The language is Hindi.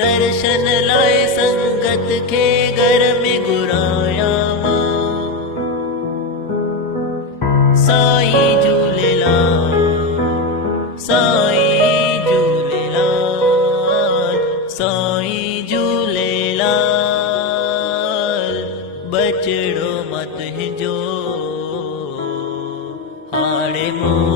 दर्शन लाए संगत के घर में गुराया साई झूलेला साई झूलेला बचड़ो मत जो हाणे मो